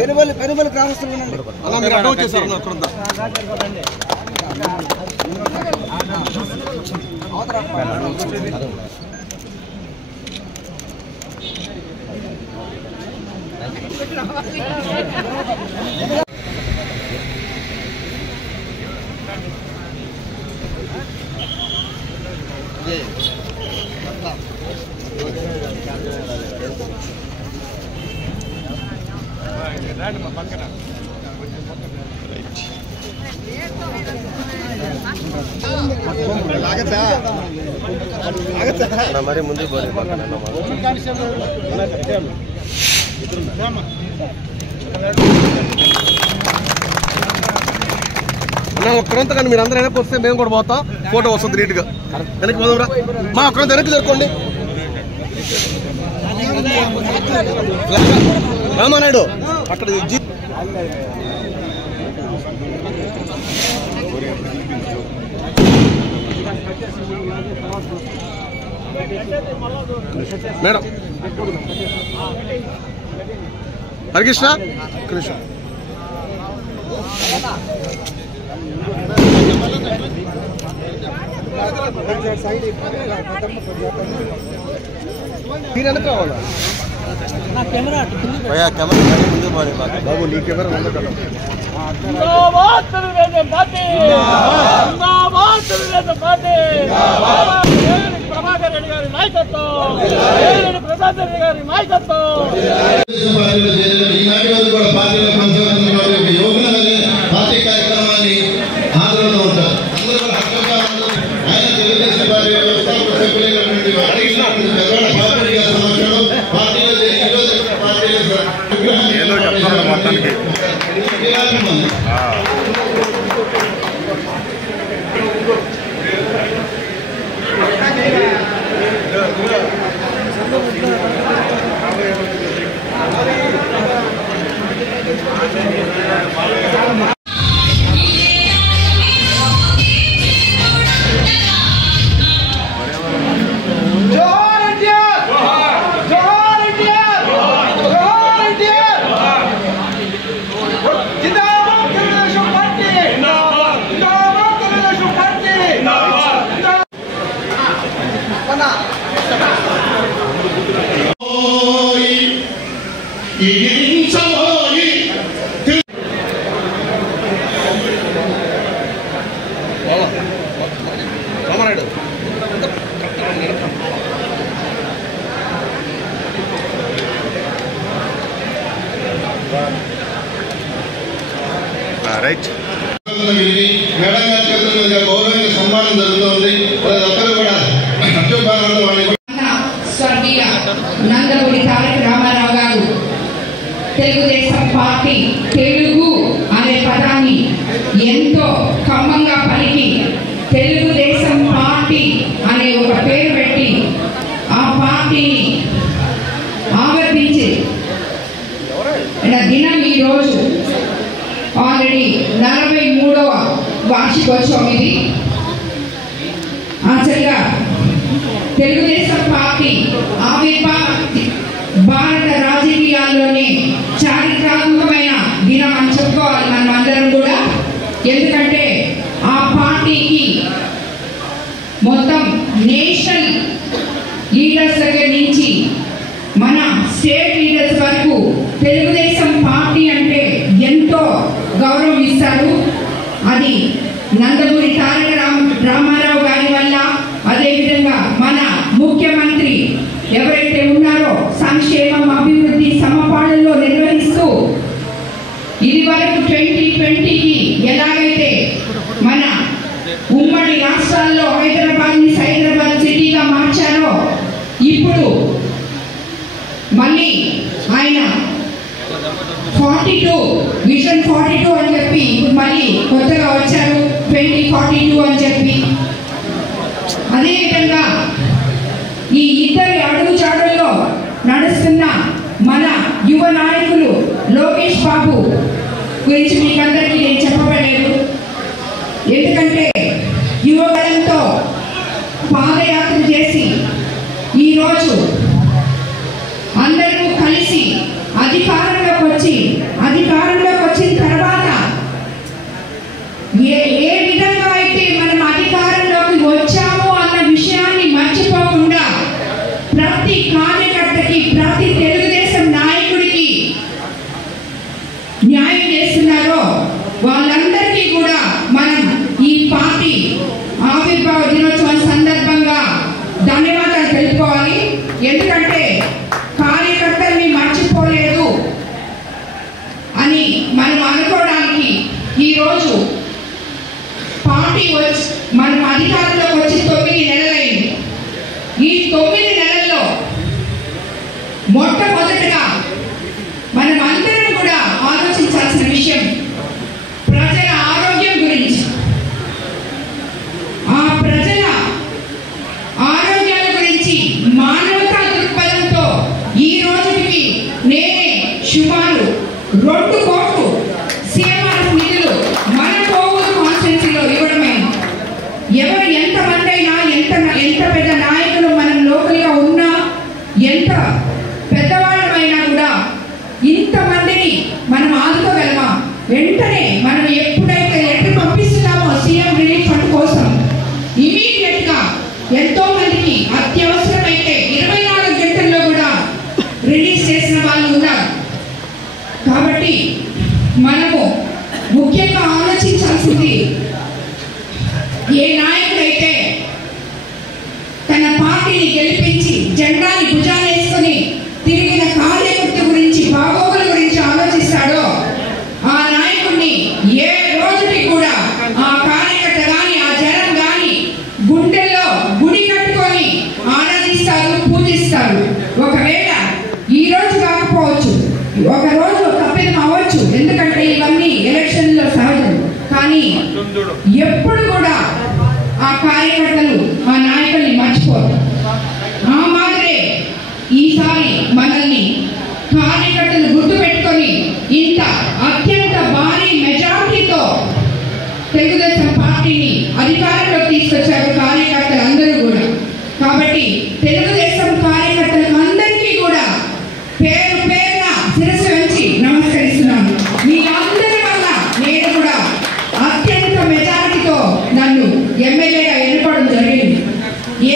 పెనుబలి గ్రామస్తులు మరి ముందు ఒక్కరంతా కానీ మీరు అందరూ వెనక్కి వస్తే మేము కూడా పోతాం. ఫోటో వస్తుంది నీట్గా. వెనక్కి పోదాంరా మా ఒక్కరంతా వెనక్కి జరుపుకోండి. రామానాయుడు అక్కడ మేడం హరికృష్ణ కృష్ణ ముందు బాబు నీ కెమెరా ముందు కదా. ప్రభాకర్ రెడ్డి గారి నాయకత్వం, ప్రసాద్ రెడ్డి గారి నాయకత్వం. పార్టీ కార్యక్రమాన్ని హాజరులో ఉంటారు. ఆయన తెలుగుదేశం పార్టీ వ్యవస్థాపక సభ్యులైనటువంటి పార్టీ సమక్షంలో పార్టీలో రైట్ మేడం గారి చేతుల్లో గౌరవమైన సన్మానం జరుగుతుంది. ప్రతి కూడా స్వర్గీయ నందమూరి తారక రామారావు గారు తెలుగుదేశం పార్టీ తెలుగు అనే పదాన్ని ఎంతో కమ్మంగా పలికి తెలుగుదేశం పార్టీ అనే ఒక పేరు పెట్టి ఆ పార్టీని ఆవర్తించి దినం ఈరోజు ఆల్రెడీ 43వ వార్షికోత్సవం. ఇది యాక్చువల్గా తెలుగుదేశం పార్టీ ఆవిర్భావ భారత రాజకీయాల్లోనే చారిత్రాత్మకమైన దినం అని చెప్పుకోవాలి మనం అందరం కూడా. ఎందుకంటే ఆ పార్టీకి మొత్తం నేషనల్ లీడర్స్ దగ్గర నుంచి మన స్టేట్ లీడర్స్ వరకు తెలుగుదేశం పార్టీ అంటే ఎంతో గౌరవం ఇస్తారు. అది నందమూరి తారక రామారావు గారి వల్ల, అదేవిధంగా మన ముఖ్యమంత్రి ఎవరైతే ఉన్నారో సంక్షేమం అభివృద్ధి సమపాలనలో నిర్వహిస్తూ ఇది వరకు 2020కి ఎలాగైతే మన ఉమ్మడి రాష్ట్రాల్లో హైదరాబాద్ సిటీగా మార్చారో, ఇప్పుడు మళ్ళీ ఆయన 42 విజన్ 42 అని చెప్పి మళ్ళీ కొత్తగా వచ్చారు 2042 అని చెప్పి. అదేవిధంగా ఈ ఇద్దరి అడుగుజాడల్లో నడుస్తున్న మన యువ నాయకులు లోకేష్ బాబు గురించి మీకందరికీ నేను చెప్పబడలేదు. ఎందుకంటే యువగలంతో పాదయాత్ర చేసి ఈరోజు అందరూ కలిసి అధికారంలోకి వచ్చిన తర్వాత ఏ విధంగా అయితే మనం అధికారంలోకి వచ్చాము అన్న విషయాన్ని మర్చిపోకుండా ప్రతి కార్యకర్తకి, ప్రతి తెలుగుదేశం నాయకుడికి న్యాయం చేస్తున్నారో వాళ్ళందరికీ కూడా మనం ఈ పార్టీ ఆవిర్భావ దినోత్సవం సందర్భంగా ధన్యవాదాలు తెలుపుకోవాలి. ఎందుకంటే కార్యకర్తల్ని మర్చిపోలేదు అని మనం అనుకోవడానికి ఈరోజు పార్టీ మనం అధికారంలోకి వచ్చి 9 నెలలైంది. ఈ 9 నెలల్లో మొట్టమొదటిగా మనం అందరం కూడా ఆలోచించాల్సిన విషయం ప్రజల ఆరోగ్యం గురించి. ఆ ప్రజల ఆరోగ్యాల గురించి మానవతా దృక్పథంతో ఈ రోజుకి నేనే సుమారు 2 కోట్లు సీఎంఆర్ఎఫ్ నిధులు మన కోవూరు కాన్స్టిట్యున్సీలో ఇవ్వడమైంది. ఎవరు ఎంతమంది అయినా, ఎంత పెద్ద నాయకులు మనం లోకల్గా ఉన్నా, ఎంత పెద్దవాళ్ళమైనా కూడా ఇంతమందిని మనం ఆదుకోగలమా? వెంటనే మనం ఎప్పుడైతే లెటర్ పంపిస్తున్నామో సీఎం రిలీఫ్ ఫండ్ కోసం ఇమీడియట్ గా ఎంతో మందికి అత్యవసరమైతే 24 గంటల్లో కూడా రిలీజ్ చేసిన వాళ్ళు ఉన్నారు. కాబట్టి మనము ముఖ్యంగా ఆలోచించాల్సింది, ఏ నాయకుడైతే తన పార్టీని గెలిపించి జెండాని భుజానేసుకుని తిరిగిన కార్యకర్త గురించి, బాగోగుల గురించి ఆలోచిస్తాడో ఆ నాయకుడిని ఏ రోజుకి కూడా ఆ కార్యకర్త గాని, ఆ జనం గాని గుండెల్లో గుడి కట్టుకొని ఆనందిస్తారు, పూజిస్తారు. ఒకవేళ ఈ రోజు కాకపోవచ్చు, ఒక రోజు తప్పిదం అవ్వచ్చు, ఎందుకంటే ఇవన్నీ ఎలక్షన్లో సహజం. కానీ ఎప్పుడు కూడా ఆ కార్యకర్తలు, ఆ నాయకుల్ని మర్చిపోరు. ఆ మాదిరే ఈసారి మనల్ని కార్యకర్తలు గుర్తు పెట్టుకొని ఇంత అత్యంత భారీ మెజారిటీతో తెలుగుదేశం పార్టీని అధికారంలోకి తీసుకొచ్చారు కార్యకర్తలు అందరూ కూడా. కాబట్టి తెలుగుదేశం కార్యకర్తలకు అందరికీ కూడా పేరు పేరున శిరస్సు వంచి నమస్కరిస్తున్నాను. మీ అందరి వల్ల నేను కూడా అత్యంత మెజారిటీతో నన్ను ఎమ్మెల్యేగా ఎన్నుకోవడం జరిగింది.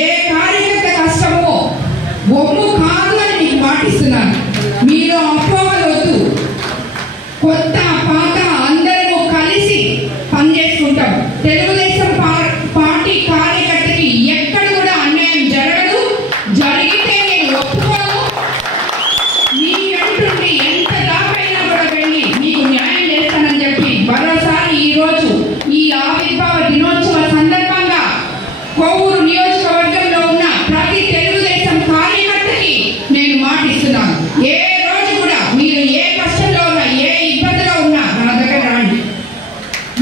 ఏ కార్యకర్త కష్టమో ఒమ్ము కాదు అని మీకు మాటిస్తున్నాను. మీరు అపోహలు వద్దు. కొత్త పాత అందరము కలిసి పనిచేసుకుంటాం. తెలుగుదేశం పార్టీ కార్యకర్తకి ఎక్కడ కూడా అన్యాయం జరగదు. జరిగితే నేను ఒప్పుకోను. మీ వెంటుండి ఎంత దాకైనా కూడా వెళ్ళి మీకు న్యాయం చేస్తానని చెప్పి మరోసారి ఈరోజు ఈ ఆవిర్భావ దినోత్సవ సందర్భంగా కోవూరు నియోజకవర్గంలో ఉన్న ప్రతి తెలుగుదేశం కార్యకర్తకి నేను మాటిస్తున్నాను. ఏ రోజు కూడా మీరు ఏ కష్టంలో ఉన్నా, ఏ ఇబ్బందిలో ఉన్నా నా దగ్గర రండి.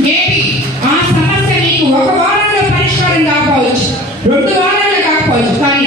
మేబీ ఆ సమస్య మీకు 1 వారంలో పరిష్కారం కాకపోవచ్చు, 2 వారాలు కాకపోవచ్చు, కానీ